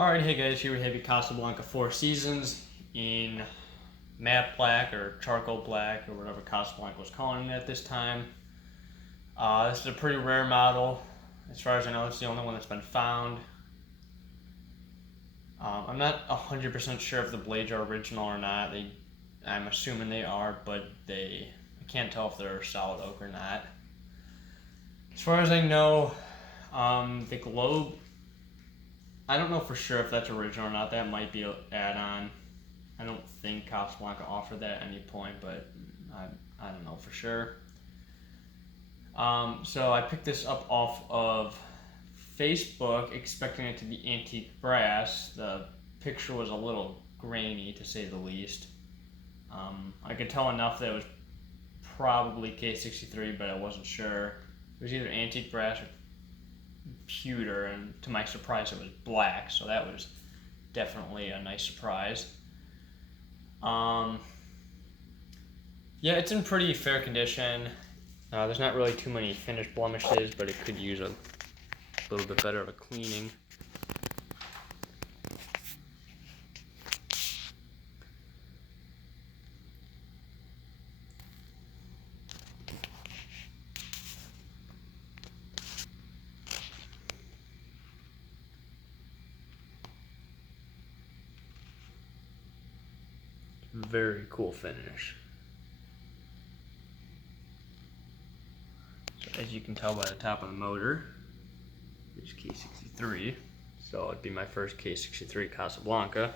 Alright, hey guys, here we have your Casablanca Four Seasons in matte black or charcoal black or whatever Casablanca was calling it at this time. This is a pretty rare model. As far as I know, it's the only one that's been found. I'm not 100% sure if the blades are original or not. I'm assuming they are, but I can't tell if they're solid oak or not. As far as I know, the globe, I don't know for sure if that's original or not. That might be an add-on. I don't think Casablanca offered that at any point, but I don't know for sure. So I picked this up off of Facebook, expecting it to be antique brass. The picture was a little grainy, to say the least. I could tell enough that it was probably K63, but I wasn't sure. It was either antique brass or pewter, and to my surprise it was black, so that was definitely a nice surprise. Yeah, it's in pretty fair condition. There's not really too many finished blemishes, but it could use a little bit better of a cleaning. Very cool finish. So as you can tell by the top of the motor, it's K63. So it'd be my first K63 Casablanca.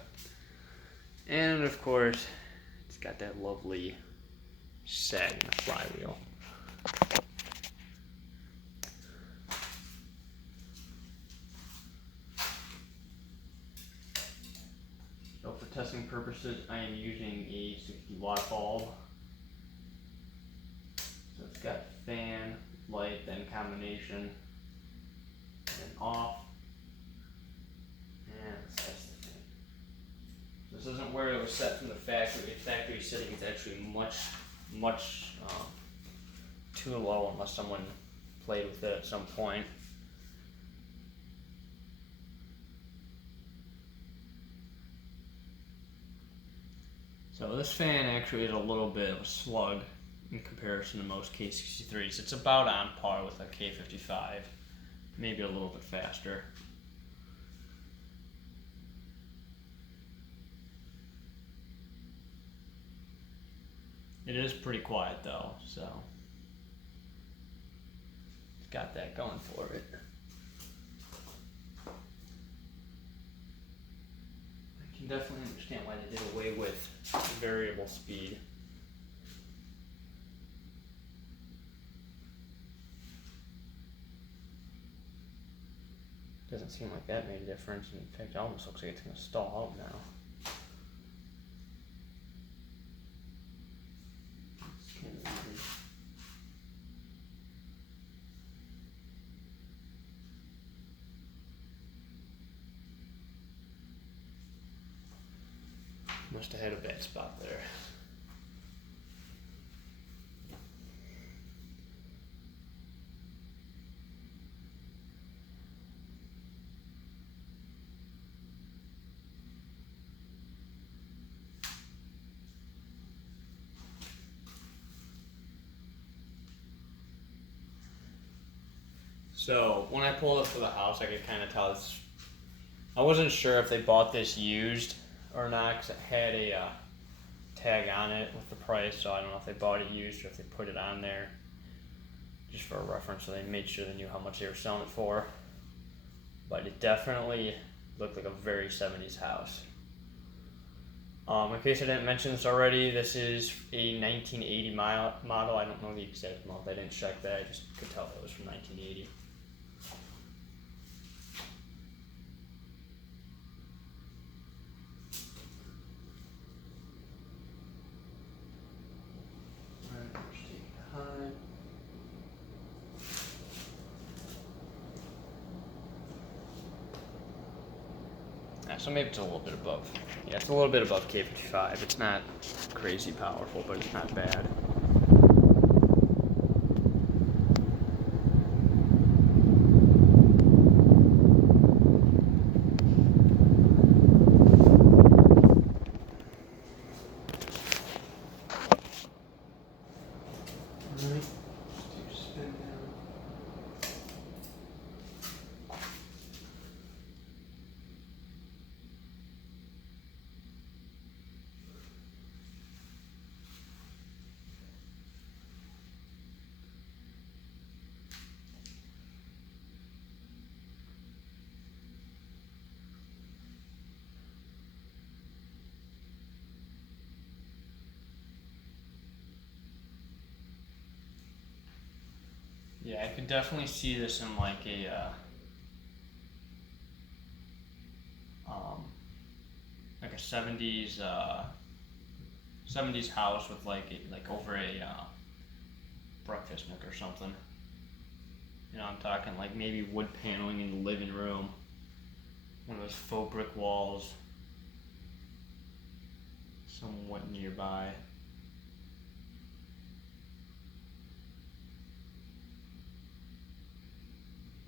And of course, it's got that lovely sag in the flywheel. So for testing purposes, I am using a 60-watt bulb. So it's got fan, light, then combination, and off. And that's the thing. So this isn't where it was set from the factory. It's factory setting. It's actually much too low unless someone played with it at some point. So this fan actually is a little bit of a slug in comparison to most K63s. It's about on par with a K55, maybe a little bit faster. It is pretty quiet though, so it's got that going for it. I can definitely understand why they did away with variable speed. Doesn't seem like that made a difference. In fact, it almost looks like it's going to stall out now. Must have had a bad spot there. So when I pulled up to the house, I could kind of tell this. I wasn't sure if they bought this used or not because it had a tag on it with the price, so I don't know if they bought it used or if they put it on there just for a reference, so they made sure they knew how much they were selling it for. But it definitely looked like a very 70s house. In case I didn't mention this already, this is a 1980 model. I don't know the exact month. I didn't check that. I just could tell it was from 1980. So maybe it's a little bit above. Yeah, it's a little bit above K55. It's not crazy powerful, but it's not bad. Yeah, I could definitely see this in like a um, like a '70s house with like over a breakfast nook or something. You know, I'm talking like maybe wood paneling in the living room, one of those faux brick walls, somewhat nearby.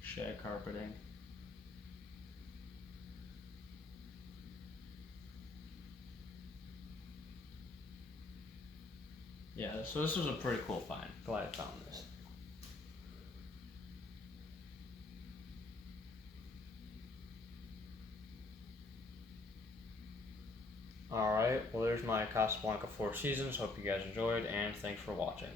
Shag carpeting. Yeah, so this was a pretty cool find. Glad I found this. Alright, well there's my Casablanca Four Seasons. Hope you guys enjoyed, and thanks for watching.